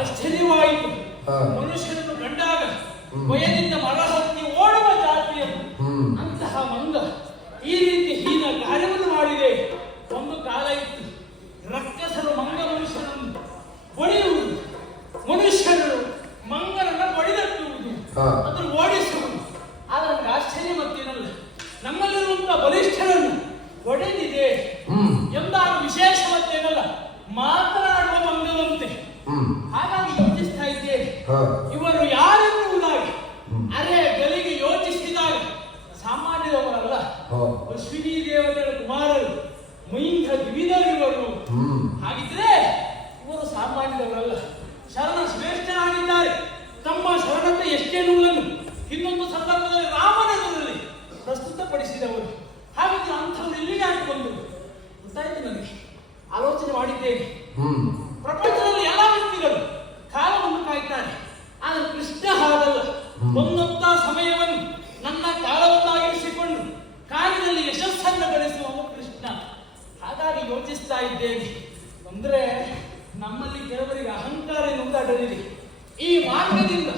ಆಶ್ಚರ್ಯವಾಯಿತು. ಮನುಷ್ಯನನ್ನು ಕಂಡಾಗ ಭಯದಿಂದ ಮರ ಹತ್ತಿ ಓಡುವ ಜಾತಿಯನ್ನು ಅಂತಹ ಮಂಗ ಈ ರೀತಿ ಹೀನ ಕಾರ್ಯವನ್ನು ಮಾಡಿದೆ. ಒಂದು ಕಾಲ ಇತ್ತು, ರಕ್ಕಸರು ಮಂಗ ಮನುಷ್ಯನನ್ನು ಹೊಡೆಯುವುದು, ಮನುಷ್ಯರು ಮಂಗನನ್ನು ಹೊಡೆದಟ್ಟುವುದು, ಅದನ್ನು ಓಡಿಸುವುದು. ಆದರೆ ನಮಗೆ ಆಶ್ಚರ್ಯ ಮತ್ತೇನಲ್ಲ, ನಮ್ಮಲ್ಲಿರುವಂತಹ ಬಲಿಷ್ಠರನ್ನು ಹೊಡೆದಿದೆ ಎಂದಾರು ವಿಶೇಷ ಮತ್ತೇನಲ್ಲ, ಮಾತನಾಡುವ ಮಂಗವಂತೆ. ಹಾಗಾಗಿ ಯೋಚಿಸ್ತಾ ಇದ್ದೇನೆ, ಇವರು ಯಾರೆನ್ನುವುದಾಗಿ ಅರೆ ಗಲಿಗೆ ಯೋಚಿಸಿದಾಗ ಸಾಮಾನ್ಯದವರಲ್ಲ, ಅಶ್ವಿನಿ ದೇವತೆಗಳ ಕುಮಾರರು, ಮೈಂಧ ದ್ವಿಧರಿವರು. ಹಾಗಿದ್ರೆ ಇವರು ಸಾಮಾನ್ಯದವರಲ್ಲ, ಶರಣ ಶ್ರೇಷ್ಠರಾಗಿದ್ದಾರೆ. ತಮ್ಮ ಶರಣತೆ ಎಷ್ಟೇನುವುದನ್ನು ಇನ್ನೊಂದು ಸಂದರ್ಭದಲ್ಲಿ ರಾಮನಗರದಲ್ಲಿ ಪ್ರಸ್ತುತಪಡಿಸಿದವರು. ಹಾಗಿದ್ರೆ ಅಂಥವ್ರು ಇಲ್ಲಿಗೆ ಹಾಕಿ ಬಂದರು ಗೊತ್ತಾಯ್ತು ನನಗೆ. ಆಲೋಚನೆ ಮಾಡಿದ್ದೇನೆ, ಪ್ರಪಂಚದಲ್ಲಿ ಎಲ್ಲ ವ್ಯಕ್ತಿಗಳು ಕಾಲವನ್ನು ಕಾಯ್ತಾರೆ, ಆದರೆ ಕೃಷ್ಣ ಹಾಗಲ್ಲ. ಒಂದೊಂದ ಸಮಯವನ್ನು ನನ್ನ ಕಾಲವನ್ನಾಗಿರಿಸಿಕೊಂಡು ಕಾಲಿನಲ್ಲಿ ಯಶಸ್ಸನ್ನು ಗಳಿಸುವವನು ಕೃಷ್ಣ. ಹಾಗಾಗಿ ಯೋಚಿಸ್ತಾ ಇದ್ದೇನೆ, ಅಂದ್ರೆ ನಮ್ಮಲ್ಲಿ ಕೆಲವರಿಗೆ ಅಹಂಕಾರ ಎನ್ನುವುದು ಅಡಲಿದೆ. ಈ ಮಾರ್ಗದಿಂದ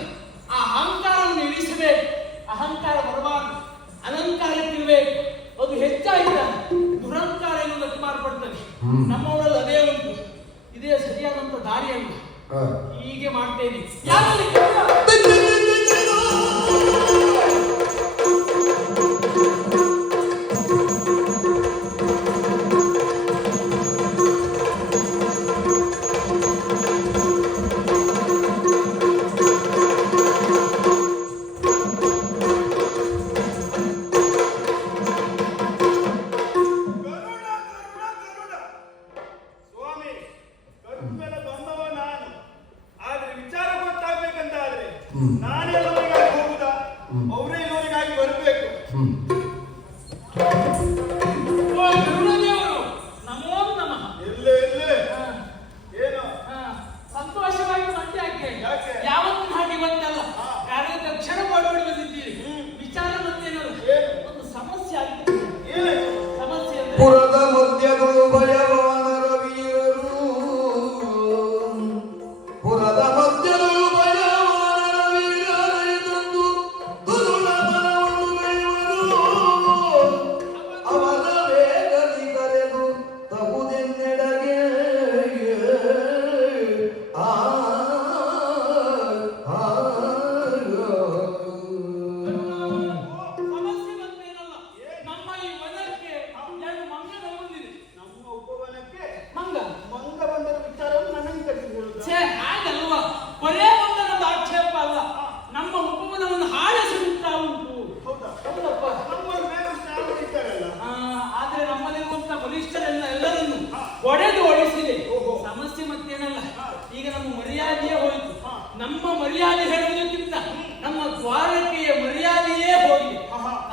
ಆ ಅಹಂಕಾರವನ್ನು ಇಳಿಸಬೇಕು. ಅಹಂಕಾರ ಬರಬಾರದು, ಅಲಂಕಾರಕ್ಕಿರಬೇಕು. ಅದು ಹೆಚ್ಚಾಯಿತ ದುರಹಂಕಾರ ಎನ್ನುವುದಕ್ಕೆ ಮಾರ್ಪಡ್ತದೆ. ನಮ್ಮವರಲ್ಲಿ ಅದೇ ಉಂಟು, ಇದೇ ಸರಿಯಾದಂತ ದಾರಿಯಲ್ಲ. ಹೀಗೆ ಮಾಡ್ತೇನೆ. ನಮೋ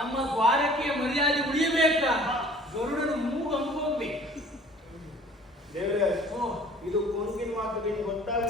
ನಮ್ಮ ದ್ವಾರಕ್ಕೆ ಮರ್ಯಾದೆ ಉಳಿಯಬೇಕ. ಗರುಡನ ಮೂಗು ಹೋಗ್ಬೇಕು. ದೇವರೇ, ಇದು ಕೊಂಕಿನ ಮಾತು ಗೊತ್ತಾಗ